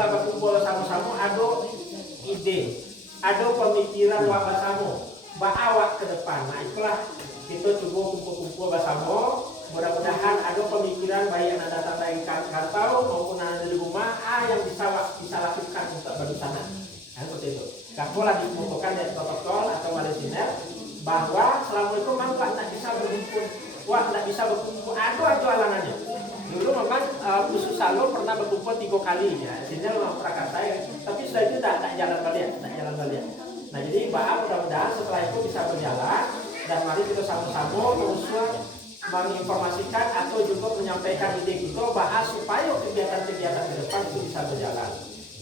setelah berkumpul sama-sama ada ide, ada pemikiran wak bersama, awak ke depan. Nah itulah kita coba kumpul-kumpul bersama. Mudah-mudahan ada pemikiran baik yang datang dari kantau maupun ada di rumah yang bisa lakukan untuk berusaha. Seperti itu. Kapolah dibutuhkan dari protokol atau walisiner bahwa selama itu memang tidak bisa berhimpun, tidak bisa berkumpul. Ada halangannya. Dulu memang khusus Salo pernah berkumpul 3 kali ya. Sini memang perangkat saya, tapi sudah itu tak jalan balik. Nah jadi mudah-mudahan setelah itu bisa berjalan dan mari kita sama-sama berusaha menginformasikan atau juga menyampaikan ide kita bahas supaya kegiatan-kegiatan ke depan itu bisa berjalan.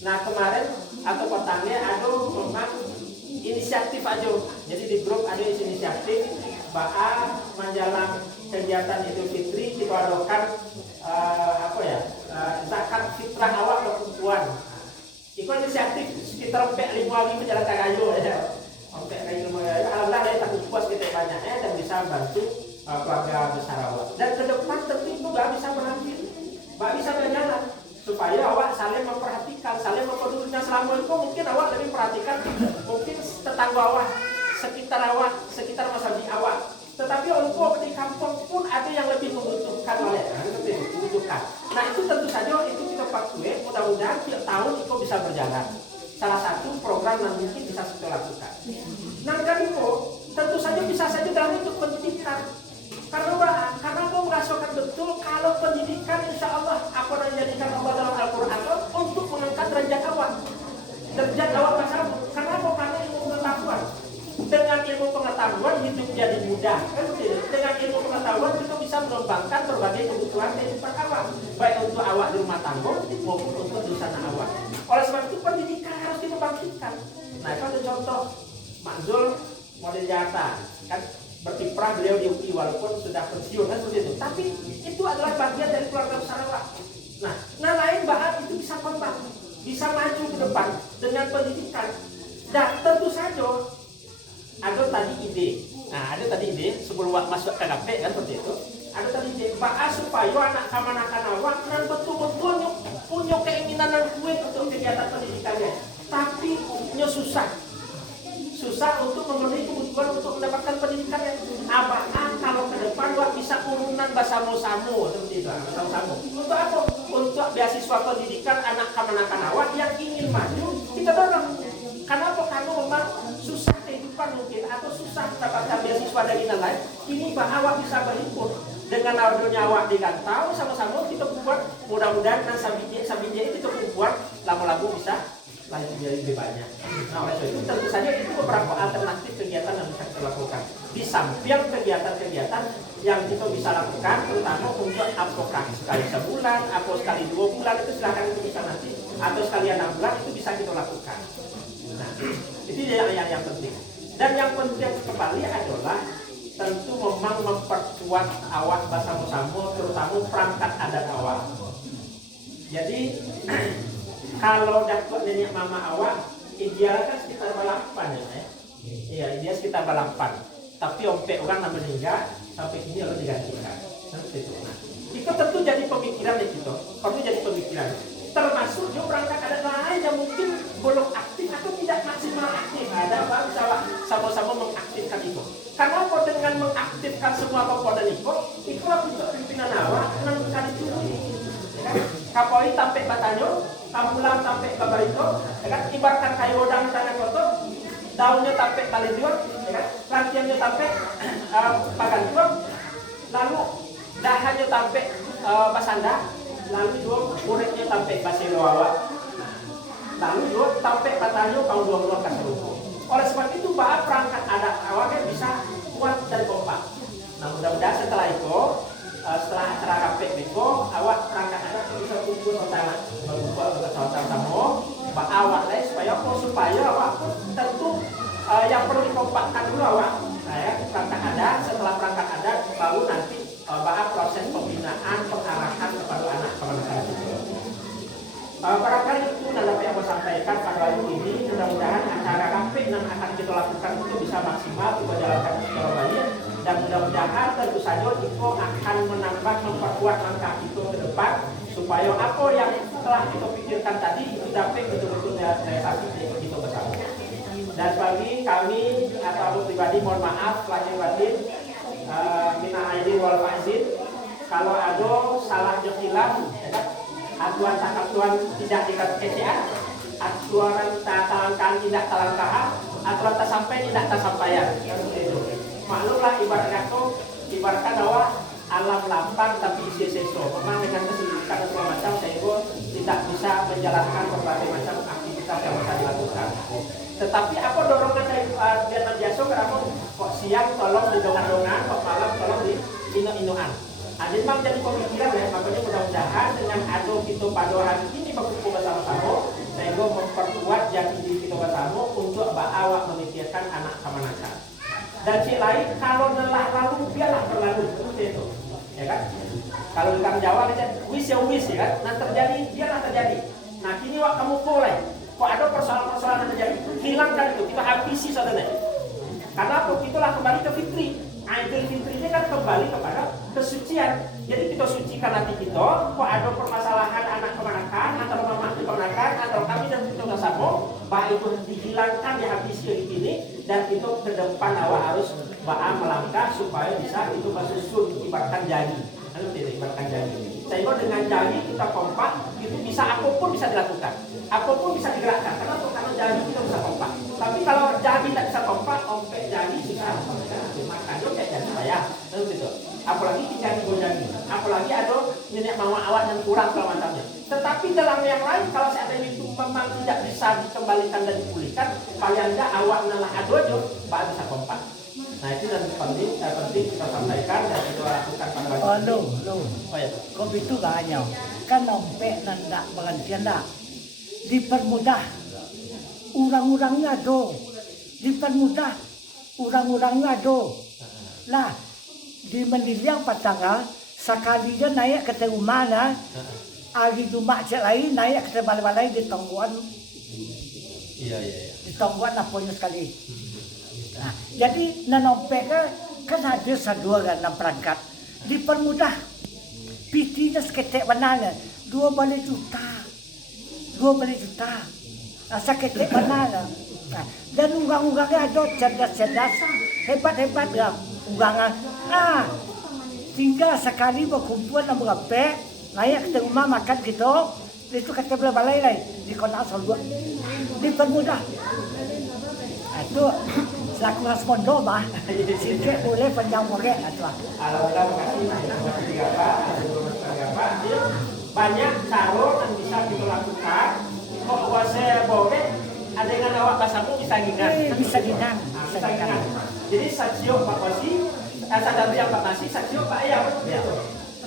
Nah kemarin atau petangnya ada memang inisiatif aja. Jadi di grup ada inisiatif menjelang kegiatan Idul Fitri kita adakan zakat fitrah awak perempuan. Itu inisiatif sekitar 5 menjalan kayu ya. Sampai kayu alhamdulillah saya takut puas kita banyaknya dan bisa bantu keluarga besar awak. Dan ke depan tentu itu bisa berhenti, bisa berjalan supaya awak saling memperhatikan, saling mempedulikan. Selama itu mungkin awak lebih perhatikan mungkin tetangga awak, sekitar masyarakat awak. Tetapi untuk di kampung pun ada yang lebih membutuhkan Nah itu tentu saja itu kita pakai. Mudah-mudahan tiap tahun itu bisa berjalan. Salah satu program yang mungkin bisa kita lakukan. Nah itu tentu saja bisa saja dalam bentuk pendidikan. Karena mau merasakan betul kalau pendidikan insya Allah apa yang dijadikan Allah dalam Al-Quran untuk mengangkat derajat awak masyarakat. Karena ilmu pengetahuan. Dengan ilmu pengetahuan hidup jadi mudah. Dengan ilmu pengetahuan kita bisa mengembangkan berbagai kebutuhan kehidupan awak, baik untuk awak di rumah tangga maupun untuk di sana awak. Oleh sebab itu pendidikan harus kita bangkitkan. Nah itu ada contoh Mak Zul model Jakarta kan berkiprah beliau di UI walaupun sudah pensiun kan seperti itu. Tapi itu adalah bagian dari keluarga besar awak. Nah lain bahkan itu bisa kembang, bisa maju ke depan dengan pendidikan. Dan tentu saja ada tadi ide sebelum masuk ke KP kan seperti itu. Ada tadi ide supaya anak kamanakan awak nan betul-betul punya keinginan dan kuat untuk kegiatan pendidikannya. Tapi susah untuk memenuhi kebutuhan untuk mendapatkan pendidikan yang kalau ke depan wak bisa urunan bersama-sama seperti itu. Untuk apa? Untuk beasiswa pendidikan anak kamanakan awak yang ingin maju kita dorong. Karena memang susah kehidupan mungkin atau susah mendapatkan beasiswa dari lain. Ini awak bisa berhimpun dengan adanya awak digantau sama-sama kita buat. Mudah-mudahan dan sabinnya itu kita buat lama-lama bisa lebih banyak. Nah oleh sebab itu tentu saja itu beberapa alternatif kegiatan yang bisa kita lakukan. Di samping kegiatan-kegiatan yang kita bisa lakukan, terutama untuk advokasi sekali sebulan, atau sekali 2 bulan itu silahkan itu bisa nanti, atau sekali 6 bulan itu bisa kita lakukan. Nah, itu yang penting. Dan yang penting kembali adalah tentu memang memperkuat awak bersama-sama, terutama perangkat adat awak. Jadi kalau dapat nenek mama awak, ideal kan sekitar 8 ya. Iya, ideal sekitar 8. Tapi ompek orang yang meninggal sampai kini harus digantikan. Seperti itu. Nah, itu tentu jadi pemikiran itu. Perlu jadi pemikiran. Termasuk juga perangkat adat lain yang mungkin belum aktif atau tidak maksimal aktif. Ada baru sama-sama mengaktifkan itu. Karena dengan mengaktifkan semua komponen itu untuk pimpinan awak menentukan itu. Kapolri sampai batanyo, kampulang sampai babarito, ibaratkan kayu rodang tangan kotor, daunnya sampai kalidion, rantiannya sampai pagantuan, lalu dahannya sampai basanda, lalu juga kuritnya sampai basiroawa, lalu juga sampai batanyo kau dua kaserupu. Oleh sebab itu perangkat adat awalnya bisa kuat dan kompak. Nah mudah-mudahan setelah itu setelah acara KP itu awak perangkat adat bisa kumpul sama awak lain supaya awak pun tentu yang perlu dikompakkan dulu awak perangkat adat. Setelah perangkat adat baru nanti proses pembinaan pengarahan kepada anak kepada itu. Barangkali itu dapat yang saya sampaikan pada hari ini. Mudah-mudahan acara KP yang akan kita lakukan itu bisa maksimal kita jalankan secara baik. Dan mudah-mudahan tentu saja itu akan memperkuat langkah itu ke depan supaya apa yang setelah kita pikirkan tadi itu dapat betul-betul realisasi kita bersama. Dan bagi kami atau aku pribadi mohon maaf lahir batin, minta aidin wal faizin kalau ada salah jengkilan, aturan takatuan tidak dikasih, aturan talangkahan tidak talangkahan, aturan tak sampai tidak tak sampaian. Maklumlah ibaratkan bahwa alam lapang tapi isi seso. Memang dengan kesibukan dan segala macam sehingga tidak bisa menjalankan berbagai macam aktivitas yang bisa dilakukan. Tetapi apa dorongan dari biar biasa kenapa kok siang tolong di dongan-dongan, kok malam tolong di inu-inuan. Jadi memang jadi pemikiran ya, makanya mudah-mudahan dengan ado kita pada hari ini berkumpul bersama-sama sehingga memperkuat jati diri kita bersama untuk awak memikirkan anak kemanakan. Dan si lain kalau lelah lalu biarlah berlalu seperti itu, ya kan? Kalau di orang Jawa kita wis ya wis ya kan, nah terjadi biarlah terjadi. Nah kini wak kamu mulai, kok ada persoalan-persoalan yang terjadi, hilangkan itu, kita habisi saudara. Karena itulah kembali ke fitri. Idul Fitri ini kan kembali kepada kesucian. Jadi kita sucikan hati kita. Kok ada permasalahan anak kemanakan, atau mama kemanakan, atau kami dan kita bersama, baik itu dihilangkan, dihabisi di sini, dan itu ke depan awak harus melangkah supaya bisa itu bersusun ibaratkan jari. Lalu tidak ibaratkan jari. Sehingga dengan jari kita kompak, itu bisa apapun bisa dilakukan, apapun bisa digerakkan. Karena jari kita bisa kompak. Tapi kalau jari tidak bisa kompak, ompek jari susah. Makanya kayak jari saya, lalu gitu. Apalagi jari gonjani, apalagi ada nenek mama awak yang kurang segala macamnya. Tetapi dalam yang lain, kalau seandainya itu memang tidak bisa dikembalikan dan dipulihkan, paling tidak awak nalah adojo, baru bisa kompak. Nah itu dan penting kita sampaikan dan kita lakukan pada waktu ini. Oh ya, kok itu banyak. Kan ompek nanda pengantian dah. Dipermudah. Orang-orangnya do. Dipermudah. Orang-orangnya do. Lah, di Mendiliang Patanga, sekalinya naik ke rumah na, hari rumah cek lain naik ke balai-balai di tongguan. Iya. Di tongguan aponya sekali. Nah, jadi nanompek kan ada sadua kan perangkat dipermudah pitinya seketek banana 2 balik juta nah, seketek banana nah, dan urang-urangnya ada cerdas hebat ya urangan tinggal sekali berkumpul dan berapa naik ke rumah makan gitu itu kata balai lain di kota Solo dipermudah itu selaku respondo bah, sikit boleh panjang boleh atau. Alhamdulillah banyak cara yang bisa kita lakukan. Kok saya boleh ada dengan awak bahasamu bisa gingan. Bisa gingan. Jadi saksio Pak Wasi, sadar yang Pak Nasi, saksio Pak Ayam.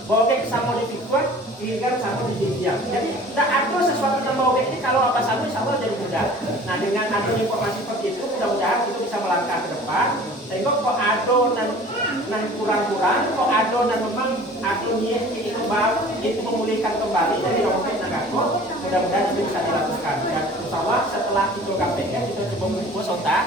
Bogek sama di Pikuan, ikan sama di Jinjiang. Jadi tidak ada sesuatu tentang bogek ini kalau apa sama insya Allah jadi mudah. Nah dengan ada informasi seperti itu mudah-mudahan kita bisa melangkah ke depan. Sehingga kok ada nan kurang-kurang, kok ada nan memang akhirnya itu baru itu memulihkan kembali dari bogek nagako. Mudah-mudahan itu bisa dilakukan. Dan insya Allah setelah itu KPK kita coba membuat sontak,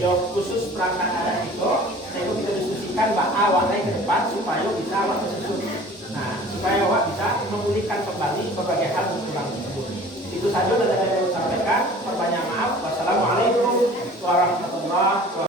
jawab khusus perangkat adat itu, sehingga kita diskusikan bahwa warnanya ke depan supaya bisa waktu sesuatu. Nah, supaya awak bisa memulihkan kembali berbagai hal yang kurang tersebut. Itu saja yang saya sampaikan. Perbanyak maaf. Wassalamualaikum warahmatullahi wabarakatuh.